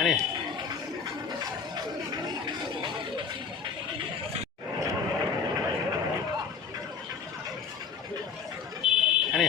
అని అని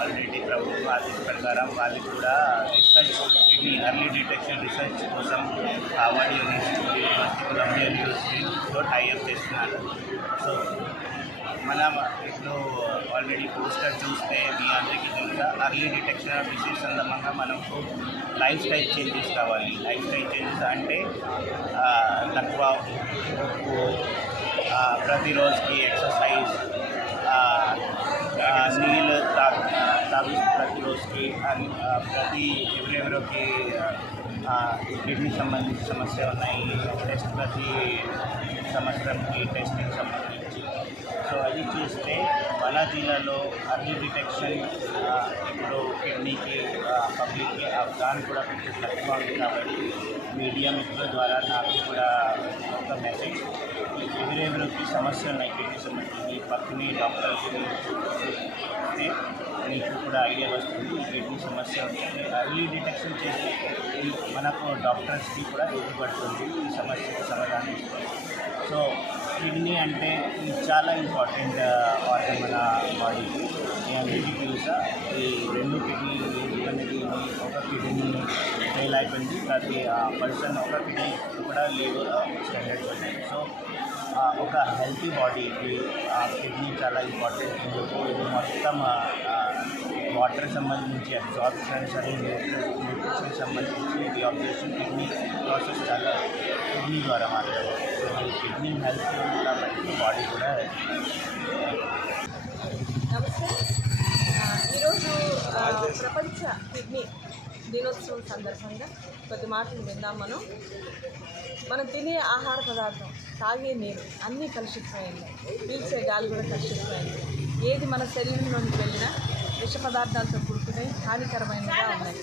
ఆల్రెడీ ప్రభుత్వ ఆదేశ ప్రకారం వాళ్ళకి కూడా రీసెర్చ్ ఎర్లీ డిటెక్షన్ రీసెర్చ్ కోసం హార్వర్డ్ యూనివర్సిటీ కొలంబియా యూనివర్సిటీతో టైఅప్ చేస్తున్నారు. సో మనం ఇప్పుడు ఆల్రెడీ పోస్టర్ చూస్తే మీ అందరికీ తెలుసా, ఎర్లీ డిటెక్షన్ ఆఫ్ డిసీజ్ సందర్భంగా మనకు లైఫ్ స్టైల్ చేంజెస్ కావాలి. లైఫ్ స్టైల్ చేంజెస్ అంటే తక్కువ ఉప్పు, ప్రతిరోజుకి ఎక్సర్సైజ్, నీళ్ళు తాగు ప్రతిరోజుకి, ఎవరెవరికి కిడ్నీ సంబంధించిన సమస్య ఉన్నాయి, టెస్ట్ ప్రతి సంవత్సరంకి టెస్ట్కి సంబంధించి. సో అది చూస్తే మన జిల్లాలో అర్లీ డిటెక్షన్ ఇప్పుడు కిడ్నీకి పబ్లిక్కి దాని కూడా కొంచెం తక్కువ ఉంది. కాబట్టి మీడియా మిత్రుల ద్వారా నాకు కూడా ఒక మెసేజ్, ఎవరెవరికి సమస్య ఉన్నాయి కిడ్నీ సంబంధించి పక్కనే డాక్టర్స్ని చూస్తే మీకు కూడా ఐడియా వస్తుంది. ఈ కిడ్నీ సమస్య ఉంటుంది, ఎర్లీ డిటెక్షన్ చేస్తే మనకు డాక్టర్స్కి కూడా ఉపయోగపడుతుంది ఈ సమస్యకు సమాధానం ఇస్తుంది. సో కిడ్నీ అంటే ఇది చాలా ఇంపార్టెంట్ ఆర్గన్ మన బాడీకి. మీ అందరికీ తెలుసా, ఈ రెండు కిడ్నీ అనేది ఒక కిడ్నీ ఫెయిల్ అయిపోయింది, ప్రతి పర్సన్ ఒక కిడ్నీ కూడా లేవు స్టాండర్డ్ పర్సన్. సో ఒక హెల్తీ బాడీకి ఆ కిడ్నీ చాలా ఇంపార్టెంట్. ఇది మొత్తం వాటర్ సంబంధించి అబ్జార్ప్షన్స్ అని న్యూట్రిషన్ సంబంధించి రీఅబ్జర్ప్షన్ కిడ్నీ ప్రాసెస్ చాలా కిడ్నీ ద్వారా మాట్లాడారు. సో కిడ్నీ హెల్త్ కాబట్టి బాడీ కూడా. నమస్తే. ఈరోజు ప్రపంచ కిడ్నీ దినోత్సవం సందర్భంగా కొద్ది మాటలు విందాం. మనం తినే ఆహార పదార్థం, తాగే నీరు అన్నీ కలుషితమైంది, పీల్చే గాలి కూడా కలుషితమైంది. ఏది మన శరీరంలోనికి వెళ్ళినా విష పదార్థాలతో కూడుకునే హానికరమైనగా ఉన్నాయి.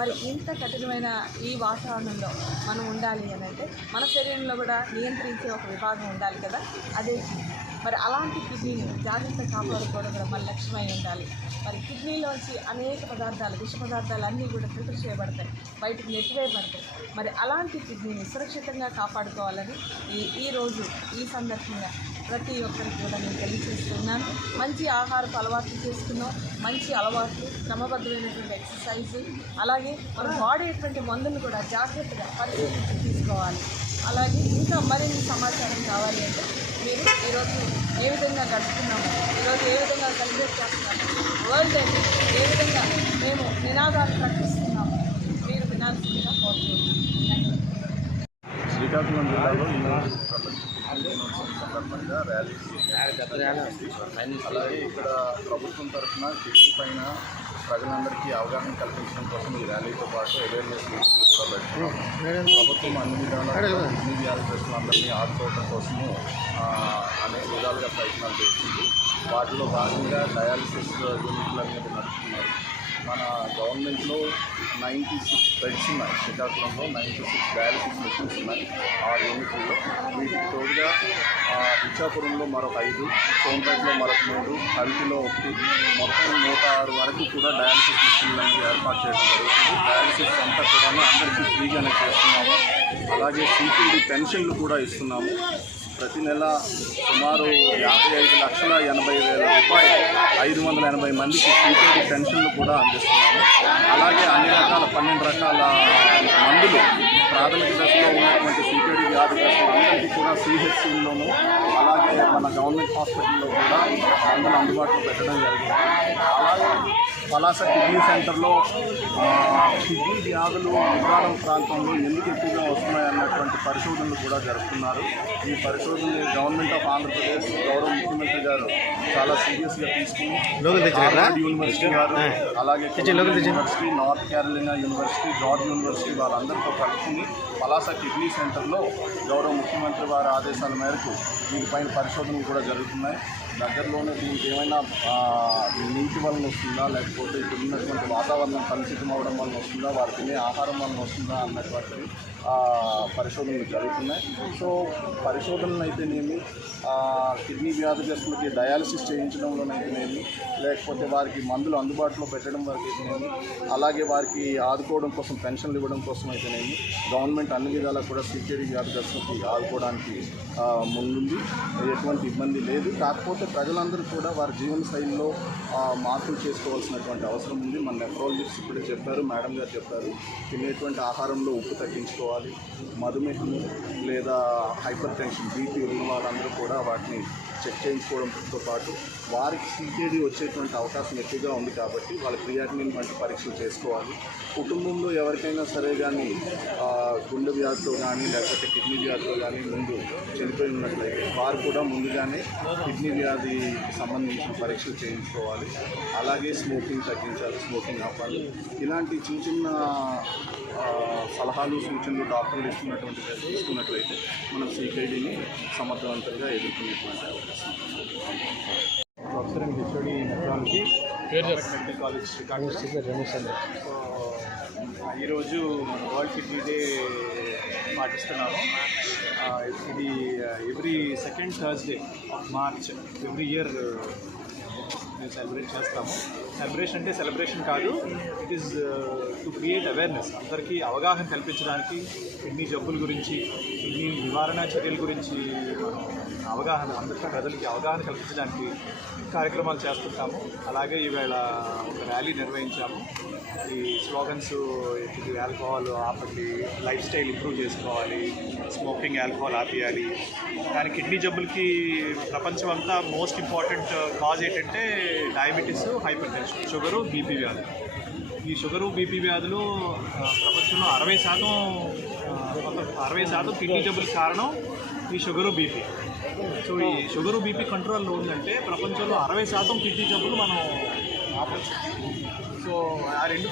మరి ఇంత కఠినమైన ఈ వాతావరణంలో మనం ఉండాలి అని అంటే మన శరీరంలో కూడా నియంత్రించే ఒక విభాగం ఉండాలి కదా, అదే కిడ్నీ. మరి అలాంటి కిడ్నీని జాగ్రత్తగా కాపాడుకోవడం కూడా మన లక్ష్యమై ఉండాలి. మరి కిడ్నీలోంచి అనేక పదార్థాలు, విష పదార్థాలు అన్నీ కూడా ఫిల్టర్ చేయబడతాయి, బయటకు నెట్టివేయబడతాయి. మరి అలాంటి కిడ్నీని సురక్షితంగా కాపాడుకోవాలని ఈరోజు ఈ సందర్భంగా ప్రతి ఒక్కరికి కూడా నేను తెలియజేస్తున్నాను. మంచి ఆహారపు అలవాట్లు చేసుకున్నాం, మంచి అలవాట్లు, క్రమబద్ధమైనటువంటి ఎక్సర్సైజ్, అలాగే మన బాడీ అటువంటి మందులు కూడా జాగ్రత్తగా పరిశీలించి తీసుకోవాలి. అలాగే ఇంకా మరిన్ని సమాచారం కావాలి అంటే మీరు ఈరోజు ఏ విధంగా గడుపుతున్నాము, ఈరోజు ఏ విధంగా సెలబ్రేట్ చేస్తున్నాము, వరల్డ్ డే ఏ విధంగా మేము నినాదాలు ప్రకటిస్తున్నాము, మీరు వినాల్సిందిగా కోరుతున్నాము. శ్రీకాకుళం జిల్లాలో ఈరోజు ప్రపంచ కిడ్నీ దినోత్సవం సందర్భంగా ర్యాలీ అలాగే ఇక్కడ ప్రభుత్వం తరఫున కిడ్నీ పైన ప్రజలందరికీ అవగాహన కల్పించడం కోసం ఈ ర్యాలీతో పాటు అవేర్నెస్ మీటింగ్ కూడా పెట్టుకున్నాం. ప్రభుత్వం అన్ని విధాలుగా కిడ్నీ వ్యాధిగ్రస్తులందరినీ ఆదుకోవడం కోసము అనేక విధాలుగా ప్రయత్నాలు చేస్తుంది. వాటిలో భాగంగా డయాలసిస్ యూనిట్లు అనేది నడుపుతున్నారు. మన గవర్నమెంట్లో 96 బెడ్స్ ఉన్నాయి. శ్రీకాకుళంలో 96 డయాలసిస్ మిషన్స్ ఉన్నాయి 6 యూనిట్లలో. వీటికి తోడుగా ఇచ్చాపురంలో మరొక 5, సోంపేటలో మరొక 3, కల్పిలో 1, మొత్తం 106 వరకు కూడా డయాలసిస్ మిషన్లు అనేది ఏర్పాటు చేయడం జరుగుతుంది. డయాలసిస్ అంతా కూడా అందరికీ ఫ్రీగానే చేస్తున్నాము. అలాగే సిపిడి పెన్షన్లు కూడా ఇస్తున్నాము. ప్రతి నెల సుమారు 55,80,000 రూపాయలు 580 మందికి సిపిడి పెన్షన్లు కూడా అందిస్తున్నాము. అలాగే అన్ని రకాల 12 రకాల మందులు ప్రాథమిక దశలో ఉన్నటువంటి సిపిడి వ్యాధిగ్రస్తులందరికీ కూడా సిహెచ్సిలోనూ అలాగే మన గవర్నమెంట్ హాస్పిటల్లో కూడా మందులు అందుబాటులో పెట్టడం జరిగింది. అలాగే పలాస కిడ్నీ సెంటర్లో కిడ్నీ వ్యాధులు ఉగ్రాణం ప్రాంతంలో ఎందుకు ఎక్కువగా వస్తున్నాయన్నటువంటి పరిశోధనలు కూడా జరుపుతున్నారు. ఈ పరిశోధనలు గవర్నమెంట్ ఆఫ్ ఆంధ్రప్రదేశ్ గౌరవ ముఖ్యమంత్రి గారు చాలా సీరియస్గా తీసుకుని యూనివర్సిటీ గారు అలాగే university, North Carolina University, George University వాళ్ళందరితో కలుసుకుని పలాస కిడ్నీ సెంటర్లో గౌరవ ముఖ్యమంత్రి వారి ఆదేశాల మేరకు దీనిపైన పరిశోధనలు కూడా జరుగుతున్నాయి. దగ్గరలోనే దీనికి ఏమైనా నీటి వలన వస్తుందా, లేకపోతే ఇక్కడ ఉన్నటువంటి వాతావరణం కలుషితం అవడం వలన వస్తుందా, వారు తినే ఆహారం వలన వస్తుందా అన్నటువంటి పరిశోధనలు జరుగుతున్నాయి. సో పరిశోధనలు అయితేనేమి, కిడ్నీ వ్యాధిగ్రస్తులకి డయాలసిస్ చేయించడంలోనైతేనేమి, లేకపోతే వారికి మందులు అందుబాటులో పెట్టడం వరకు అయితేనేమి, అలాగే వారికి ఆదుకోవడం కోసం పెన్షన్లు ఇవ్వడం కోసం అయితేనేమి గవర్నమెంట్ అన్ని విధాలా కూడా సిపిడి వ్యాధిగ్రస్తులకి ఆదుకోవడానికి ముందుంది. ఎటువంటి ఇబ్బంది లేదు. కాకపోతే ప్రజలందరూ కూడా వారి జీవన శైలిలో మార్పులు చేసుకోవాల్సినటువంటి అవసరం ఉంది. మన నెఫ్రాలజిస్ట్ ఇప్పుడే చెప్పారు, మేడం గారు చెప్పారు, తినేటువంటి ఆహారంలో ఉప్పు తగ్గించుకోవాలి. మధుమేహం లేదా హైపర్ టెన్షన్, బీపీ ఉన్న వాళ్ళందరూ కూడా వాటిని చెక్ చేయించుకోవడంతో పాటు వారికి సిపిడి వచ్చేటువంటి అవకాశం ఎక్కువగా ఉంది కాబట్టి వాళ్ళ క్రియాటినిన్ వంటి పరీక్షలు చేసుకోవాలి. కుటుంబంలో ఎవరికైనా సరే కానీ గుండె వ్యాధితో కానీ లేకపోతే కిడ్నీ వ్యాధితో కానీ ముందు చనిపోయి ఉన్నట్లయితే వారు కూడా ముందుగానే కిడ్నీ వ్యాధికి సంబంధించిన పరీక్షలు చేయించుకోవాలి. అలాగే స్మోకింగ్ తగ్గించాలి, స్మోకింగ్ ఆపాలి. ఇలాంటి చిన్న చిన్న సలహాలు, సూచనలు డాక్టర్లు ఇస్తున్నటువంటి తీసుకున్నట్లయితే మనం సిపిడిని సమర్థవంతంగా ఎదుర్కొనేటువంటి అవకాశం. Professor and HOD nephrology, medical college Srikakulam. ఈరోజు మన వరల్డ్ కిడ్నీ డే పాటిస్తున్నాము. ఇది every second Thursday of March every year మేము సెలబ్రేట్ చేస్తాము. సెలబ్రేషన్ అంటే సెలబ్రేషన్ కాదు, it is to create awareness, అందరికీ అవగాహన కల్పించడానికి కిడ్నీ జబ్బుల గురించి, కిడ్నీ నివారణ చర్యల గురించి మనం అవగాహన, అందరికీ ప్రజలకి అవగాహన కల్పించడానికి కార్యక్రమాలు చేస్తుంటాము. అలాగే ఈవేళ ఒక ర్యాలీ నిర్వహించాము. ఈ స్లోగన్స్ ఇది ఆల్కహాల్ ఆపండి, లైఫ్ స్టైల్ ఇంప్రూవ్ చేసుకోవాలి, స్మోకింగ్ ఆల్కహాల్ ఆపేయాలి. కానీ కిడ్నీ జబ్బులకి ప్రపంచం అంతా మోస్ట్ ఇంపార్టెంట్ కాజ్ ఏంటంటే diabetes, hyper tension, sugar, BP వ్యాధులు. ఈ షుగరు, బీపీ వ్యాధులు ప్రపంచంలో 60% కిడ్నీ జబ్బులకు కారణం ఈ షుగరు, బీపీ. సో ఈ షుగరు, బీపీ కంట్రోల్లో ఉందంటే ప్రపంచంలో 60% కిడ్నీ జబ్బులు మనం ఆపచ్చు. సో ఆ రెండు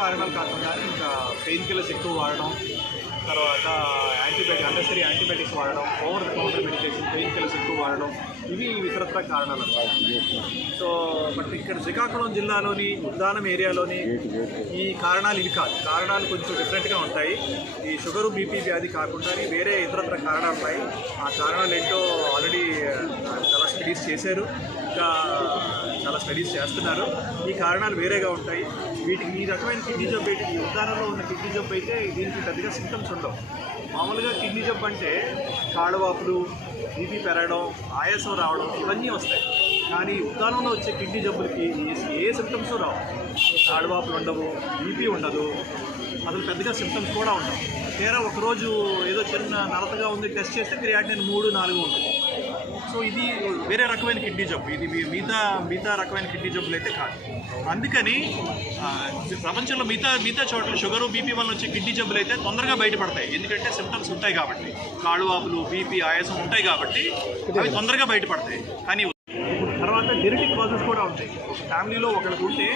కారణాలు కాకుండా ఇంకా పెయిన్ కిల్లర్స్ ఎక్కువ వాడడం, తర్వాత అన్నెసరీ యాంటీబయాటిక్స్ వాడడం, over the counter medication, pain killers ఎక్కువ వాడడం, ఇవి ఇతరత్ర కారణాలు అన్నమాట. సో బట్ ఇక్కడ శ్రీకాకుళం జిల్లాలోని ఉద్దానం ఏరియాలోని ఈ కారణాలు ఇవి కాదు. కారణాలు కొంచెం డిఫరెంట్గా ఉంటాయి. ఈ షుగరు, బీపీ వ్యాధి కాకుండా వేరే ఇతరత్ర కారణాలు ఉన్నాయి. ఆ కారణాలు ఏంటో ఆల్రెడీ చాలా స్టడీస్ చేశారు, ఇంకా చాలా స్టడీస్ చేస్తున్నారు. ఈ కారణాలు వేరేగా ఉంటాయి. వీటికి ఈ రకమైన కిడ్నీ జబ్బు అయితే, ఈ ఉద్దానంలో ఉన్న కిడ్నీ జబ్బు అయితే దీనికి పెద్దగా సింటమ్స్ ఉండవు. మామూలుగా కిడ్నీ జబ్బు అంటే కాళ్ళవాపులు, బీపీ పెరగడం, ఆయాసం రావడం, ఇవన్నీ వస్తాయి. కానీ ఉద్దానంలో వచ్చే కిడ్నీ జబ్బులకి ఏ సిమ్టమ్స్ రావు. కాళ్ళవాపులు ఉండవు, బీపీ ఉండదు, అసలు పెద్దగా సిమ్టమ్స్ కూడా ఉండవు. తీరా ఒకరోజు ఏదో చిన్న నలతగా ఉంది, టెస్ట్ చేస్తే క్రియాటినిన్ 3-4 ఉంటుంది. సో ఇది వేరే రకమైన కిడ్నీ జబ్బు, ఇది మిగతా రకమైన కిడ్నీ జబ్బులు అయితే కాదు. అందుకని ప్రపంచంలో మిగతా చోట్ల షుగరు, బీపీ వల్ల వచ్చే కిడ్నీ జబ్బులు అయితే తొందరగా బయటపడతాయి. ఎందుకంటే సిమ్టమ్స్ ఉంటాయి కాబట్టి, కాళ్ళవాపులు, బీపీ, ఆయాసం ఉంటాయి కాబట్టి అవి తొందరగా బయటపడతాయి. కానీ తర్వాత జెనెటిక్ కాజెస్ కూడా ఉంటాయి. ఒక ఫ్యామిలీలో ఒకరికి ఉంటే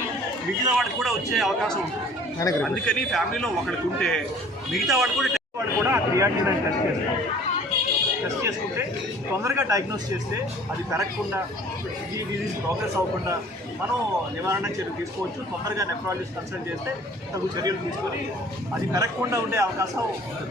మిగతా వాడికి కూడా వచ్చే అవకాశం ఉంటుంది. అందుకని ఫ్యామిలీలో ఒకరికి ఉంటే మిగతా వాడు కూడా ఆ క్రియాటినిన్ టెస్ట్ చేసుకుంటే తొందరగా డయాగ్నోస్ చేస్తే అది పెరగకుండా, ఈ డిజీజ్ ప్రోగ్రెస్ అవ్వకుండా మనం నివారణ చర్యలు తీసుకోవచ్చు. తొందరగా నెఫ్రాలజిస్ట్ కన్సల్ట్ చేస్తే తగు చర్యలు తీసుకొని అది పెరగకుండా ఉండే అవకాశం ఉంటుంది.